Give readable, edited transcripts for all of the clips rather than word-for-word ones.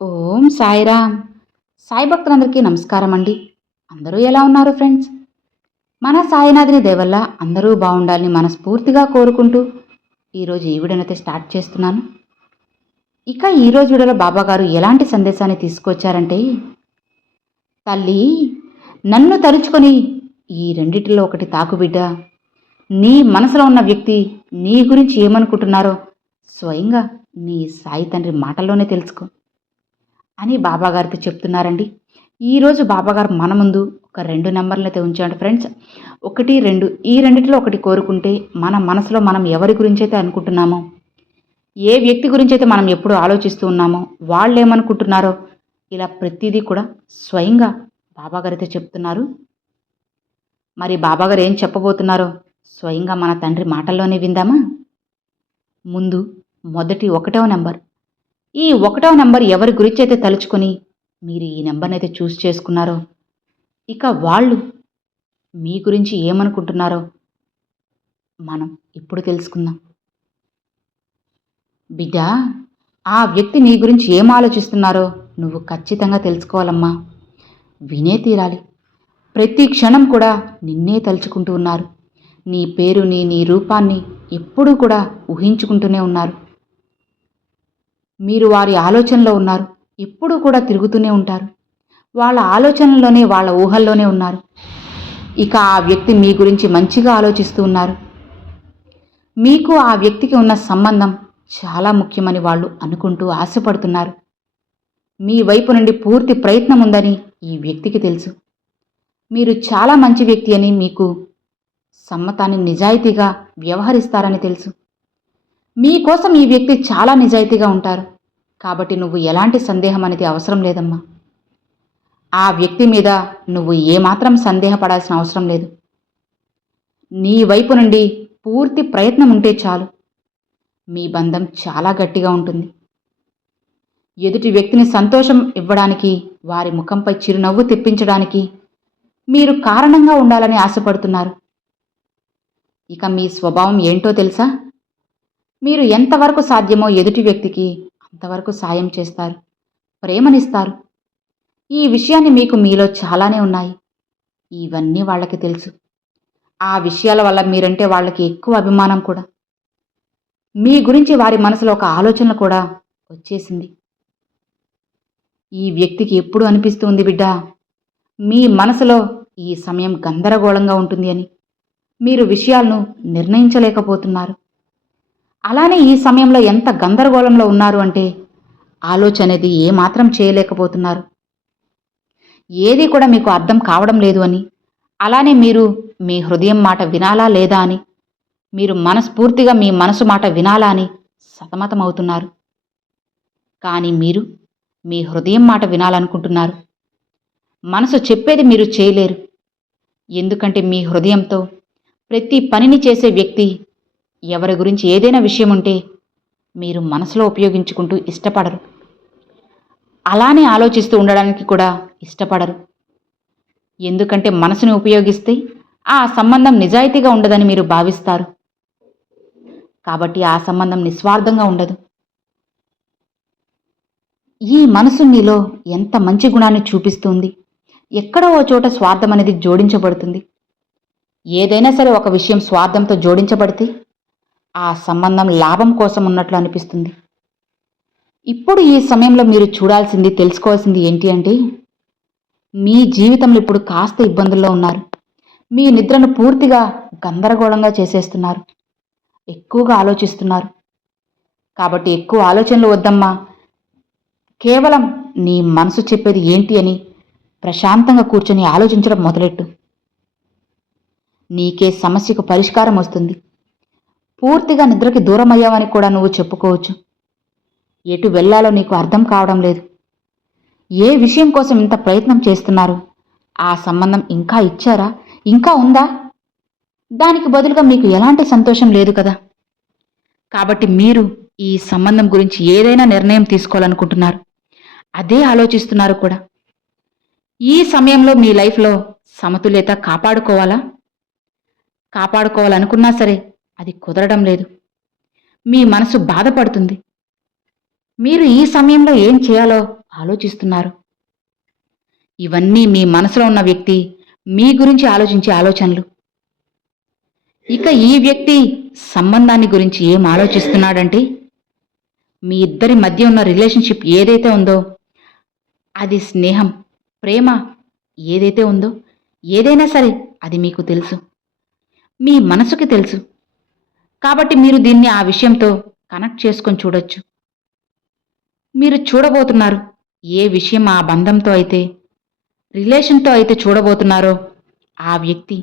ఓం సాయిరామ్. సాయి భక్తులందరికీ నమస్కారం అండి. అందరూ ఎలా ఉన్నారు ఫ్రెండ్స్? మన సాయినాథుని దయవల్ల అందరూ బాగుండాలని మనస్ఫూర్తిగా కోరుకుంటూ ఈరోజు ఈ వీడియోనైతే స్టార్ట్ చేస్తున్నాను. ఇక ఈరోజు వీడియోలో బాబాగారు ఎలాంటి సందేశాన్ని తీసుకొచ్చారంటే, తల్లి నన్ను తలుచుకొని ఈ రెండిటిలో ఒకటి తాకు బిడ్డ. నీ మనసులో ఉన్న వ్యక్తి నీ గురించి ఏమనుకుంటున్నారో స్వయంగా నీ సాయి తండ్రి మాటల్లోనే తెలుసుకో అని బాబాగారితో చెప్తున్నారండి. ఈరోజు బాబాగారు మన ముందు ఒక 2 నెంబర్లు అయితే ఉంచాడు ఫ్రెండ్స్. 1, 2 ఈ రెండిటిలో ఒకటి కోరుకుంటే మన మనసులో మనం ఎవరి గురించి అయితే అనుకుంటున్నామో, ఏ వ్యక్తి గురించి అయితే మనం ఎప్పుడు ఆలోచిస్తూ ఉన్నామో, వాళ్ళు ఏమనుకుంటున్నారో ఇలా ప్రతిదీ కూడా స్వయంగా బాబాగారు అయితే చెప్తున్నారు. మరి బాబాగారు ఏం చెప్పబోతున్నారో స్వయంగా మన తండ్రి మాటల్లోనే విందామా? ముందు మొదటి 1వ నెంబర్. ఈ 1వ నెంబర్ ఎవరి గురించి అయితే తలుచుకొని మీరు ఈ నెంబర్ని అయితే చూస్ చేసుకున్నారో, ఇక వాళ్ళు మీ గురించి ఏమనుకుంటున్నారో మనం ఇప్పుడు తెలుసుకుందాం. బిడ్డ, ఆ వ్యక్తి నీ గురించి ఏం ఆలోచిస్తున్నారో నువ్వు ఖచ్చితంగా తెలుసుకోవాలమ్మా. వినే తీరాలి. ప్రతి క్షణం కూడా నిన్నే తలుచుకుంటూ ఉన్నారు. నీ పేరుని, నీ రూపాన్ని ఎప్పుడూ కూడా ఊహించుకుంటూనే ఉన్నారు. మీరు వారి ఆలోచనలో ఉన్నారు. ఎప్పుడూ కూడా తిరుగుతూనే ఉంటారు. వాళ్ళ ఆలోచనలోనే, వాళ్ళ ఊహల్లోనే ఉన్నారు. ఇక ఆ వ్యక్తి మీ గురించి మంచిగా ఆలోచిస్తూ ఉన్నారు. మీకు ఆ వ్యక్తికి ఉన్న సంబంధం చాలా ముఖ్యమని వాళ్ళు అనుకుంటూ ఆశపడుతున్నారు. మీ వైపు నుండి పూర్తి ప్రయత్నం ఉందని ఈ వ్యక్తికి తెలుసు. మీరు చాలా మంచి వ్యక్తి అని, మీకు సమ్మతాన్ని నిజాయితీగా వ్యవహరిస్తారని తెలుసు. మీకోసం ఈ వ్యక్తి చాలా నిజాయితీగా ఉంటారు. కాబట్టి నువ్వు ఎలాంటి సందేహం అనేది అవసరం లేదమ్మా. ఆ వ్యక్తి మీద నువ్వు ఏమాత్రం సందేహపడాల్సిన అవసరం లేదు. నీ వైపు నుండి పూర్తి ప్రయత్నం ఉంటే చాలు. మీ బంధం చాలా గట్టిగా ఉంటుంది. ఎదుటి వ్యక్తిని సంతోషం ఇవ్వడానికి, వారి ముఖంపై చిరునవ్వు తెప్పించడానికి మీరు కారణంగా ఉండాలని ఆశపడుతున్నారు. ఇక మీ స్వభావం ఏంటో తెలుసా? మీరు ఎంతవరకు సాధ్యమో ఎదుటి వ్యక్తికి అంతవరకు సాయం చేస్తారు, ప్రేమనిస్తారు. ఈ విషయాన్ని మీకు మీలో చాలానే ఉన్నాయి. ఇవన్నీ వాళ్ళకి తెలుసు. ఆ విషయాల వల్ల మీరంటే వాళ్ళకి ఎక్కువ అభిమానం కూడా. మీ గురించి వారి మనసులో ఒక ఆలోచన కూడా వచ్చేసింది. ఈ వ్యక్తికి ఎప్పుడు అనిపిస్తుంది బిడ్డ, మీ మనసులో ఈ సమయం గందరగోళంగా ఉంటుంది అని. మీరు విషయాలను నిర్ణయించలేకపోతున్నారు. అలానే ఈ సమయంలో ఎంత గందరగోళంలో ఉన్నారు అంటే ఆలోచన అనేది ఏమాత్రం చేయలేకపోతున్నారు. ఏది కూడా మీకు అర్థం కావడం లేదు అని, అలానే మీరు మీ హృదయం మాట వినాలా లేదా అని, మీరు మనస్ఫూర్తిగా మీ మనసు మాట వినాలా అని సతమతమవుతున్నారు. కానీ మీరు మీ హృదయం మాట వినాలనుకుంటున్నారు. మనసు చెప్పేది మీరు చేయలేరు. ఎందుకంటే మీ హృదయంతో ప్రతి పనిని చేసే వ్యక్తి ఎవరి గురించి ఏదైనా విషయం ఉంటే మీరు మనసులో ఉపయోగించుకుంటూ ఇష్టపడరు. అలానే ఆలోచిస్తూ ఉండడానికి కూడా ఇష్టపడరు. ఎందుకంటే మనసుని ఉపయోగిస్తే ఆ సంబంధం నిజాయితీగా ఉండదని మీరు భావిస్తారు. కాబట్టి ఆ సంబంధం నిస్వార్థంగా ఉండదు. ఈ మనసు మీలో ఎంత మంచి గుణాన్ని చూపిస్తుంది. ఎక్కడో ఓ చోట స్వార్థం అనేది జోడించబడుతుంది. ఏదైనా సరే ఒక విషయం స్వార్థంతో జోడించబడితే ఆ సంబంధం లాభం కోసం ఉన్నట్లు అనిపిస్తుంది. ఇప్పుడు ఈ సమయంలో మీరు చూడాల్సింది, తెలుసుకోవాల్సింది ఏంటి అంటే, మీ జీవితంలో ఇప్పుడు కాస్త ఇబ్బందుల్లో ఉన్నారు. మీ నిద్రను పూర్తిగా గందరగోళంగా చేసేస్తున్నారు. ఎక్కువగా ఆలోచిస్తున్నారు. కాబట్టి ఎక్కువ ఆలోచనలు వద్దమ్మా. కేవలం నీ మనసు చెప్పేది ఏంటి అని ప్రశాంతంగా కూర్చొని ఆలోచించడం మొదలెట్టు. నీకే సమస్యకు పరిష్కారం వస్తుంది. పూర్తిగా నిద్రకి దూరం అయ్యావని కూడా నువ్వు చెప్పుకోవచ్చు. ఎటు వెళ్ళాలో నీకు అర్థం కావడం లేదు. ఏ విషయం కోసం ఇంత ప్రయత్నం చేస్తున్నారు? ఆ సంబంధం ఇంకా ఇచ్చారా? ఇంకా ఉందా? దానికి బదులుగా మీకు ఎలాంటి సంతోషం లేదు కదా. కాబట్టి మీరు ఈ సంబంధం గురించి ఏదైనా నిర్ణయం తీసుకోవాలనుకుంటున్నారు. అదే ఆలోచిస్తున్నారు కూడా. ఈ సమయంలో మీ లైఫ్లో సమతుల్యత కాపాడుకోవాలనుకున్నా సరే అది కుదరడం లేదు. మీ మనసు బాధపడుతుంది. మీరు ఈ సమయంలో ఏం చేయాలో ఆలోచిస్తున్నారు. ఇవన్నీ మీ మనసులో ఉన్న వ్యక్తి మీ గురించి ఆలోచించే ఆలోచనలు. ఇక ఈ వ్యక్తి సంబంధాన్ని గురించి ఏం ఆలోచిస్తున్నాడంటే, మీ ఇద్దరి మధ్య ఉన్న రిలేషన్షిప్ ఏదైతే ఉందో, అది స్నేహం, ప్రేమ ఏదైతే ఉందో, ఏదైనా సరే అది మీకు తెలుసు, మీ మనసుకి తెలుసు. కాబట్టి మీరు దీన్ని ఆ విషయంతో కనెక్ట్ చేసుకొని చూడొచ్చు. మీరు చూడబోతున్నారు ఏ విషయం ఆ బంధంతో అయితే, రిలేషన్తో అయితే చూడబోతున్నారో, ఆ వ్యక్తి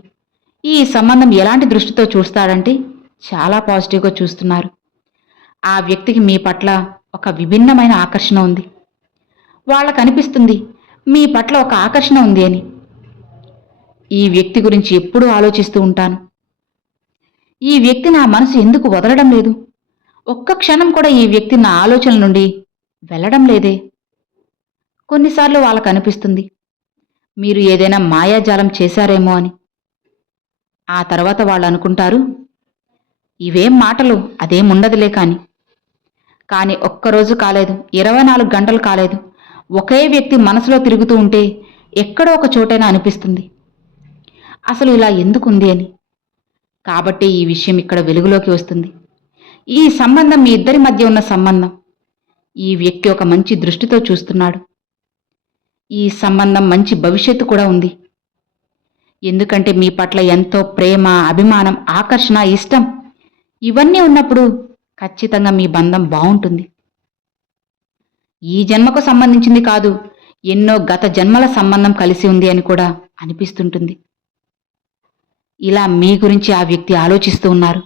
ఈ సంబంధం ఎలాంటి దృష్టితో చూస్తాడంటే చాలా పాజిటివ్గా చూస్తున్నారు. ఆ వ్యక్తికి మీ పట్ల ఒక విభిన్నమైన ఆకర్షణ ఉంది. వాళ్ళకు అనిపిస్తుంది మీ పట్ల ఒక ఆకర్షణ ఉంది అని. ఈ వ్యక్తి గురించి ఎప్పుడూ ఆలోచిస్తూ ఉంటాను. ఈ వ్యక్తి నా మనసు ఎందుకు వదలడం లేదు? ఒక్క క్షణం కూడా ఈ వ్యక్తి నా ఆలోచనల నుండి వెళ్ళడం లేదే. కొన్నిసార్లు వాళ్ళకు అనిపిస్తుంది మీరు ఏదైనా మాయాజాలం చేశారేమో అని. ఆ తర్వాత వాళ్ళు అనుకుంటారు ఇవేం మాటలు, అదేముండదులే కానీ ఒక్కరోజు కాలేదు, 24 గంటలు కాలేదు, ఒకే వ్యక్తి మనసులో తిరుగుతూ ఉంటే ఎక్కడో ఒక చోటైనా అనిపిస్తుంది అసలు ఇలా ఎందుకుంది అని. కాబట్టి ఈ విషయం ఇక్కడ వెలుగులోకి వస్తుంది. ఈ సంబంధం మీ ఇద్దరి మధ్య ఉన్న సంబంధం ఈ వ్యక్తి ఒక మంచి దృష్టితో చూస్తున్నాడు. ఈ సంబంధం మంచి భవిష్యత్తు కూడా ఉంది. ఎందుకంటే మీ పట్ల ఎంతో ప్రేమ, అభిమానం, ఆకర్షణ, ఇష్టం ఇవన్నీ ఉన్నప్పుడు ఖచ్చితంగా మీ బంధం బాగుంటుంది. ఈ జన్మకు సంబంధించింది కాదు, ఎన్నో గత జన్మల సంబంధం కలిసి ఉంది అని కూడా అనిపిస్తుంటుంది. ఇలా మీ గురించి ఆ వ్యక్తి ఆలోచిస్తూ ఉన్నారు.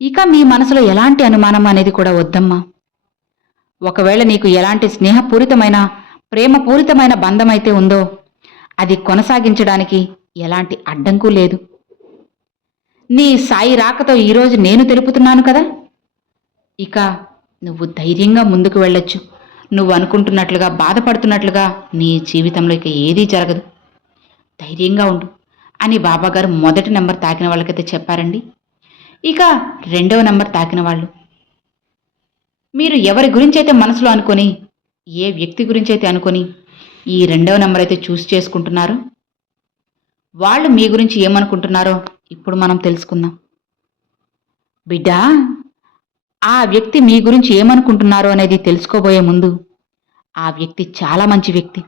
ఇక మీ మనసులో ఎలాంటి అనుమానం అనేది కూడా వద్దమ్మా. ఒకవేళ నీకు ఎలాంటి స్నేహపూరితమైన, ప్రేమపూరితమైన బంధం అయితే ఉందో అది కొనసాగించడానికి ఎలాంటి అడ్డంకు లేదు. నీ సాయి రాకతో ఈరోజు నేను తెలుపుతున్నాను కదా. ఇక నువ్వు ధైర్యంగా ముందుకు వెళ్ళొచ్చు. నువ్వు అనుకుంటున్నట్లుగా, బాధపడుతున్నట్లుగా నీ జీవితంలో ఇక ఏదీ జరగదు. ధైర్యంగా ఉండు అని బాబాగారు మొదటి నెంబర్ తాకిన వాళ్ళకైతే చెప్పారండి. ఇక 2వ నెంబర్ తాకిన వాళ్ళు, మీరు ఎవరి గురించి అయితే మనసులో అనుకొని, ఏ వ్యక్తి గురించి అయితే అనుకొని ఈ 2వ నెంబర్ అయితే చూస్ చేసుకుంటున్నారో, వాళ్ళు మీ గురించి ఏమనుకుంటున్నారో ఇప్పుడు మనం తెలుసుకుందాం. బిడ్డా, ఆ వ్యక్తి మీ గురించి ఏమనుకుంటున్నారో అనేది తెలుసుకోబోయే ముందు, ఆ వ్యక్తి చాలా మంచి వ్యక్తి,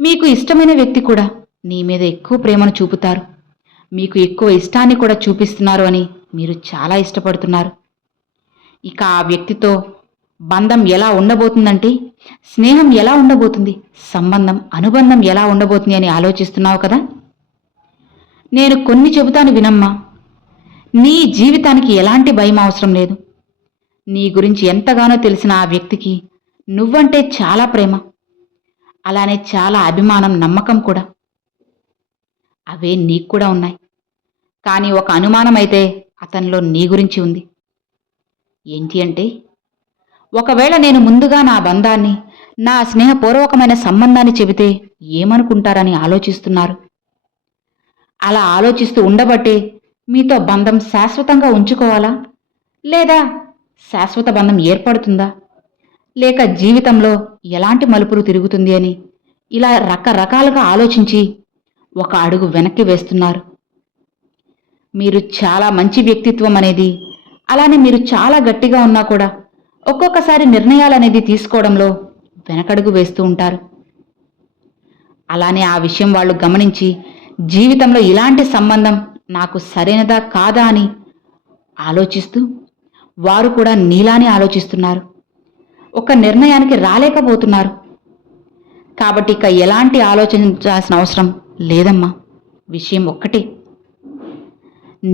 మీకు ఇష్టమైన వ్యక్తి కూడా. నీ మీద ఎక్కువ ప్రేమను చూపుతారు, మీకు ఎక్కువ ఇష్టాన్ని కూడా చూపిస్తున్నారు అని మీరు చాలా ఇష్టపడుతున్నారు. ఇక ఆ వ్యక్తితో బంధం ఎలా ఉండబోతుందంటే, స్నేహం ఎలా ఉండబోతుంది, సంబంధం, అనుబంధం ఎలా ఉండబోతుంది అని ఆలోచిస్తున్నావు కదా. నేను కొన్ని చెబుతాను వినమ్మా. నీ జీవితానికి ఎలాంటి భయం అవసరం లేదు. నీ గురించి ఎంతగానో తెలిసిన ఆ వ్యక్తికి నువ్వంటే చాలా ప్రేమ, అలానే చాలా అభిమానం, నమ్మకం కూడా. అవే నీకు కూడా ఉన్నాయి. కానీ ఒక అనుమానం అయితే అతనిలో నీ గురించి ఉంది. ఏంటి అంటే, ఒకవేళ నేను ముందుగా నా బంధాన్ని, నా స్నేహపూర్వకమైన సంబంధాన్ని చెబితే ఏమనుకుంటారని ఆలోచిస్తున్నారు. అలా ఆలోచిస్తూ ఉండబట్టే మీతో బంధం శాశ్వతంగా ఉంచుకోవాలా, లేదా శాశ్వత బంధం ఏర్పడుతుందా, లేక జీవితంలో ఎలాంటి మలుపులు తిరుగుతుంది అని ఇలా రకరకాలుగా ఆలోచించి ఒక అడుగు వెనక్కి వేస్తున్నారు. మీరు చాలా మంచి వ్యక్తిత్వం అనేది, అలానే మీరు చాలా గట్టిగా ఉన్నా కూడా ఒక్కొక్కసారి నిర్ణయాలనేది తీసుకోవడంలో వెనకడుగు వేస్తూ ఉంటారు. అలానే ఆ విషయం వాళ్ళు గమనించి జీవితంలో ఇలాంటి సంబంధం నాకు సరైనదా కాదా అని ఆలోచిస్తూ వారు కూడా నీలానే ఆలోచిస్తున్నారు. ఒక నిర్ణయానికి రాలేకపోతున్నారు. కాబట్టి ఇక ఎలాంటి ఆలోచించాల్సిన అవసరం లేదమ్మా. విషయం ఒక్కటే,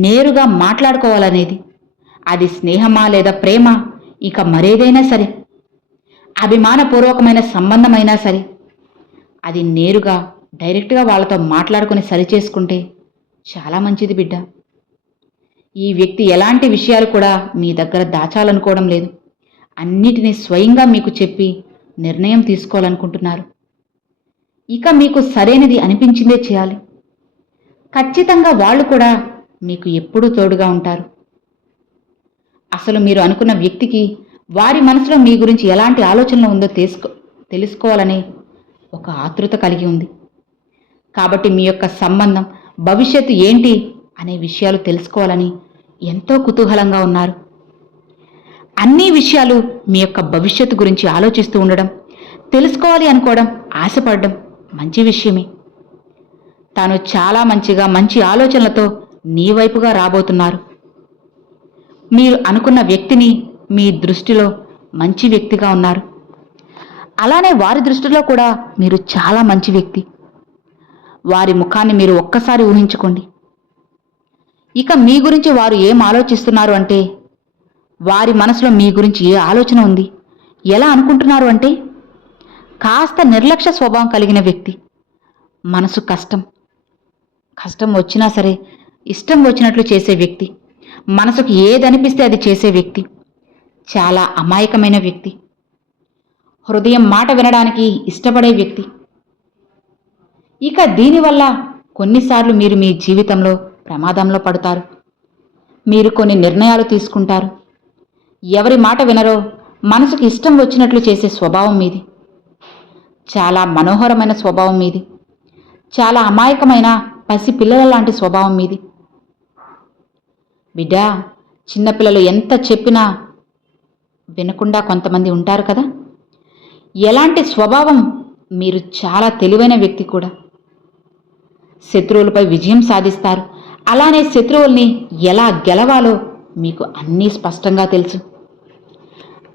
నేరుగా మాట్లాడుకోవాలనేది. అది స్నేహమా లేదా ప్రేమ, ఇక మరేదైనా సరే, అభిమానపూర్వకమైన సంబంధమైనా సరే, అది నేరుగా డైరెక్ట్గా వాళ్ళతో మాట్లాడుకొని సరిచేసుకుంటే చాలా మంచిది బిడ్డ. ఈ వ్యక్తి ఎలాంటి విషయాలు కూడా మీ దగ్గర దాచాలనుకోవడం లేదు. అన్నిటినీ స్వయంగా మీకు చెప్పి నిర్ణయం తీసుకోవాలనుకుంటున్నారు. ఇక మీకు సరైనది అనిపించిందే చేయాలి. ఖచ్చితంగా వాళ్ళు కూడా మీకు ఎప్పుడూ తోడుగా ఉంటారు. అసలు మీరు అనుకున్న వ్యక్తికి వారి మనసులో మీ గురించి ఎలాంటి ఆలోచనలు ఉందో తెలుసుకోవాలని ఒక ఆతృత కలిగి ఉంది. కాబట్టి మీ యొక్క సంబంధం, భవిష్యత్తు ఏంటి అనే విషయాలు తెలుసుకోవాలని ఎంతో కుతూహలంగా ఉన్నారు. అన్ని విషయాలు మీ యొక్క భవిష్యత్తు గురించి ఆలోచిస్తూ ఉండడం, తెలుసుకోవాలి అనుకోవడం, ఆశపడడం మంచి విషయమే. తాను చాలా మంచి ఆలోచనలతో నీ వైపుగా రాబోతున్నారు. మీరు అనుకున్న వ్యక్తిని మీ దృష్టిలో మంచి వ్యక్తిగా ఉన్నారు. అలానే వారి దృష్టిలో కూడా మీరు చాలా మంచి వ్యక్తి. వారి ముఖాన్ని మీరు ఒక్కసారి ఊహించుకోండి. ఇక మీ గురించి వారు ఏం ఆలోచిస్తున్నారు అంటే, వారి మనసులో మీ గురించి ఏ ఆలోచన ఉంది, ఎలా అనుకుంటున్నారు అంటే, కాస్త నిర్లక్ష్య స్వభావం కలిగిన వ్యక్తి. మనసు కష్టం వచ్చినా సరే ఇష్టం వచ్చినట్లు చేసే వ్యక్తి. మనసుకు ఏదనిపిస్తే అది చేసే వ్యక్తి. చాలా అమాయకమైన వ్యక్తి. హృదయం మాట వినడానికి ఇష్టపడే వ్యక్తి. ఇక దీనివల్ల కొన్నిసార్లు మీరు మీ జీవితంలో ప్రమాదంలో పడతారు. మీరు కొన్ని నిర్ణయాలు తీసుకుంటారు. ఎవరి మాట వినరో మనసుకు ఇష్టం వచ్చినట్లు చేసే స్వభావం మీది. చాలా మనోహరమైన స్వభావం మీది. చాలా అమాయకమైన పసి పిల్లల లాంటి స్వభావం మీది. బిడ్డా, చిన్నపిల్లలు ఎంత చెప్పినా వినకుండా కొంతమంది ఉంటారు కదా. ఎలాంటి స్వభావం మీరు చాలా తెలివైన వ్యక్తి కూడా. శత్రువులపై విజయం సాధిస్తారు. అలానే శత్రువుల్ని ఎలా గెలవాలో మీకు అన్నీ స్పష్టంగా తెలుసు.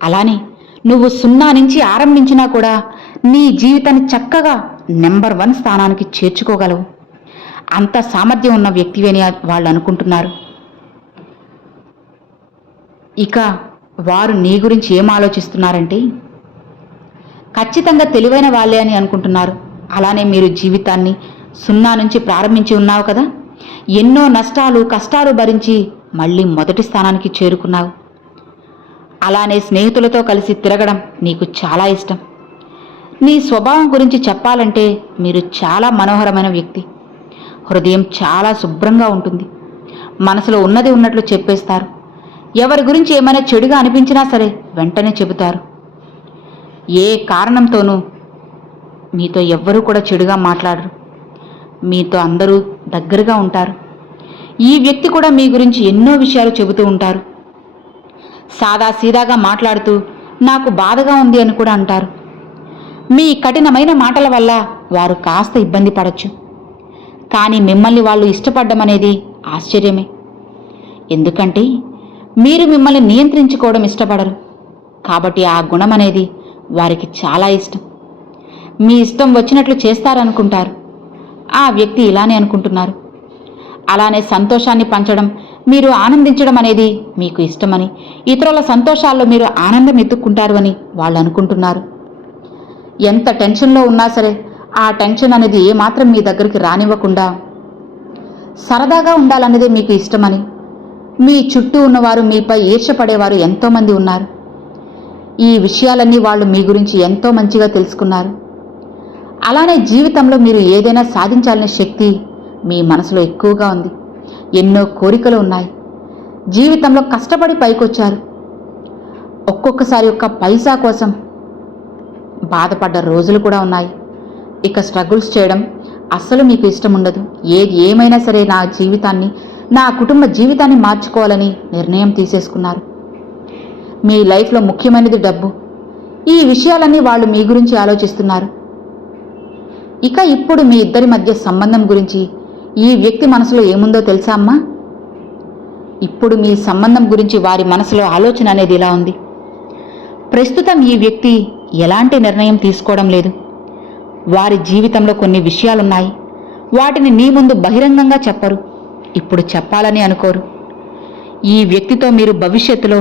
అలానే నువ్వు 0 నుంచి ఆరంభించినా కూడా నీ జీవితాన్ని చక్కగా నెంబర్ 1 స్థానానికి చేర్చుకోగలవు. అంత సామర్థ్యం ఉన్న వ్యక్తివి అని వాళ్ళు అనుకుంటున్నారు. ఇక వారు నీ గురించి ఏం ఆలోచిస్తున్నారంటే, ఖచ్చితంగా తెలివైన వాళ్ళే అని అనుకుంటున్నారు. అలానే మీరు జీవితాన్ని 0 నుంచి ప్రారంభించి ఉన్నావు కదా. ఎన్నో నష్టాలు, కష్టాలు భరించి మళ్ళీ మొదటి స్థానానికి చేరుకున్నావు. అలానే స్నేహితులతో కలిసి తిరగడం నీకు చాలా ఇష్టం. నీ స్వభావం గురించి చెప్పాలంటే మీరు చాలా మనోహరమైన వ్యక్తి. హృదయం చాలా శుభ్రంగా ఉంటుంది. మనసులో ఉన్నది ఉన్నట్లు చెప్పేస్తారు. ఎవరి గురించి ఏమైనా చెడుగా అనిపించినా సరే వెంటనే చెబుతారు. ఏ కారణంతోనూ మీతో ఎవ్వరూ కూడా చెడుగా మాట్లాడరు. మీతో అందరూ దగ్గరగా ఉంటారు. ఈ వ్యక్తి కూడా మీ గురించి ఎన్నో విషయాలు చెబుతూ ఉంటారు. సాదాసీదాగా మాట్లాడుతూ నాకు బాధగా ఉంది అని కూడా అంటారు. మీ కఠినమైన మాటల వల్ల వారు కాస్త ఇబ్బంది పడవచ్చు. కానీ మిమ్మల్ని వాళ్ళు ఇష్టపడడం అనేది ఆశ్చర్యమే. ఎందుకంటే మీరు మిమ్మల్ని నియంత్రించుకోవడం ఇష్టపడరు. కాబట్టి ఆ గుణం అనేది వారికి చాలా ఇష్టం. మీ ఇష్టం వచ్చినట్లు చేస్తారనుకుంటారు. ఆ వ్యక్తి ఇలానే అనుకుంటున్నారు. అలానే సంతోషాన్ని పంచడం, మీరు ఆనందించడం అనేది మీకు ఇష్టమని, ఇతరుల సంతోషాల్లో మీరు ఆనందం ఎత్తుక్కుంటారు అని వాళ్ళు అనుకుంటున్నారు. ఎంత టెన్షన్లో ఉన్నా సరే ఆ టెన్షన్ అనేది ఏమాత్రం మీ దగ్గరికి రానివ్వకుండా సరదాగా ఉండాలన్నదే మీకు ఇష్టమని, మీ చుట్టూ ఉన్నవారు మీపై ఈర్ష్యపడేవారు ఎంతోమంది ఉన్నారు. ఈ విషయాలన్నీ వాళ్ళు మీ గురించి ఎంతో మంచిగా తెలుసుకున్నారు. అలానే జీవితంలో మీరు ఏదైనా సాధించాలనే శక్తి మీ మనసులో ఎక్కువగా ఉంది. ఎన్నో కోరికలు ఉన్నాయి. జీవితంలో కష్టపడి పైకొచ్చారు. ఒక్కొక్కసారి ఒక్క పైసా కోసం బాధపడ్డ రోజులు కూడా ఉన్నాయి. ఇక స్ట్రగుల్స్ చేయడం అస్సలు మీకు ఇష్టం ఉండదు. ఏది ఏమైనా సరే నా జీవితాన్ని, నా కుటుంబ జీవితాన్ని మార్చుకోవాలని నిర్ణయం తీసేసుకున్నారు. మీ లైఫ్లో ముఖ్యమైనది డబ్బు. ఈ విషయాలన్నీ వాళ్ళు మీ గురించి ఆలోచిస్తున్నారు. ఇక ఇప్పుడు మీ ఇద్దరి మధ్య సంబంధం గురించి ఈ వ్యక్తి మనసులో ఏముందో తెలుసా అమ్మా? ఇప్పుడు మీ సంబంధం గురించి వారి మనసులో ఆలోచన అనేది ఇలా ఉంది. ప్రస్తుతం ఈ వ్యక్తి ఎలాంటి నిర్ణయం తీసుకోవడం లేదు. వారి జీవితంలో కొన్ని విషయాలున్నాయి. వాటిని నీ ముందు బహిరంగంగా చెప్పరు. ఇప్పుడు చెప్పాలని అనుకోరు. ఈ వ్యక్తితో మీరు భవిష్యత్తులో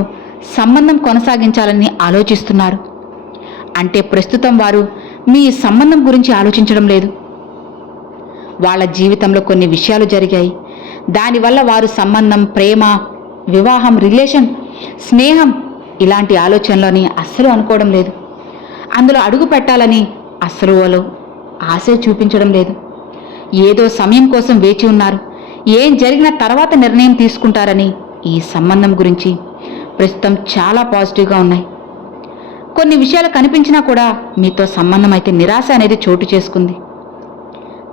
సంబంధం కొనసాగించాలని ఆలోచిస్తున్నారు. అంటే ప్రస్తుతం వారు మీ సంబంధం గురించి ఆలోచించడం లేదు. వాళ్ళ జీవితంలో కొన్ని విషయాలు జరిగాయి. దానివల్ల వారు సంబంధం, ప్రేమ, వివాహం, రిలేషన్, స్నేహం ఇలాంటి ఆలోచనలని అస్సలు అనుకోవడం లేదు. అందులో అడుగు పెట్టాలని అస్సలు వాళ్ళు ఆశ చూపించడం లేదు. ఏదో సమయం కోసం వేచి ఉన్నారు. ఏం జరిగిన తర్వాత నిర్ణయం తీసుకుంటారని ఈ సంబంధం గురించి ప్రస్తుతం చాలా పాజిటివ్గా ఉన్నాయి. కొన్ని విషయాలు కనిపించినా కూడా మీతో సంబంధం అయితే నిరాశ అనేది చోటు చేసుకుంది.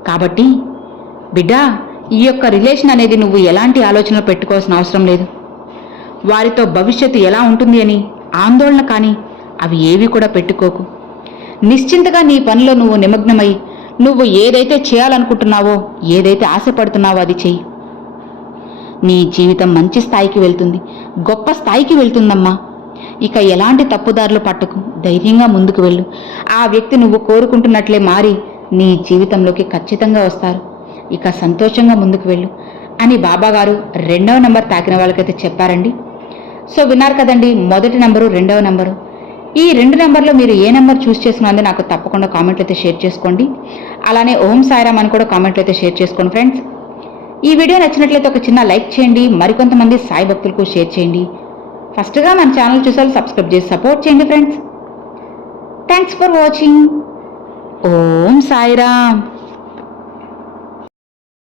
కాబట్టి బిడ్డా, ఈ యొక్క రిలేషన్ అనేది నువ్వు ఎలాంటి ఆలోచనలు పెట్టుకోవాల్సిన అవసరం లేదు. వారితో భవిష్యత్తు ఎలా ఉంటుంది అని ఆందోళన కానీ అవి ఏవి కూడా పెట్టుకోకు. నిశ్చింతగా నీ పనిలో నువ్వు నిమగ్నమై నువ్వు ఏదైతే చేయాలనుకుంటున్నావో, ఏదైతే ఆశపడుతున్నావో అది చెయ్యి. నీ జీవితం మంచి స్థాయికి వెళ్తుంది, గొప్ప స్థాయికి వెళ్తుందమ్మా. ఇక ఎలాంటి తప్పుదారులు పట్టకు, ధైర్యంగా ముందుకు వెళ్ళు. ఆ వ్యక్తి నువ్వు కోరుకుంటున్నట్లే మారి నీ జీవితంలోకి ఖచ్చితంగా వస్తారు. ఇక సంతోషంగా ముందుకు వెళ్ళు అని బాబాగారు 2వ నంబర్ తాకిన వాళ్ళకైతే చెప్పారండి. సో విన్నారు కదండి, మొదటి నంబరు, 2వ నంబరు. ఈ 2 నెంబర్లో మీరు ఏ నెంబర్ చూస్ చేసుకున్నది నాకు తప్పకుండా కామెంట్లు అయితే షేర్ చేసుకోండి. అలానే ఓం సాయిరామ్ అని కూడా కామెంట్లు అయితే షేర్ చేసుకోండి ఫ్రెండ్స్. ఈ వీడియో నచ్చినట్లయితే ఒక చిన్న లైక్ చేయండి, మరికొంతమంది సాయి భక్తులకు షేర్ చేయండి. ఫస్ట్గా మన ఛానల్ చూసారు సబ్స్క్రైబ్ చేసి సపోర్ట్ చేయండి friends. Thanks for watching. Om Sairam.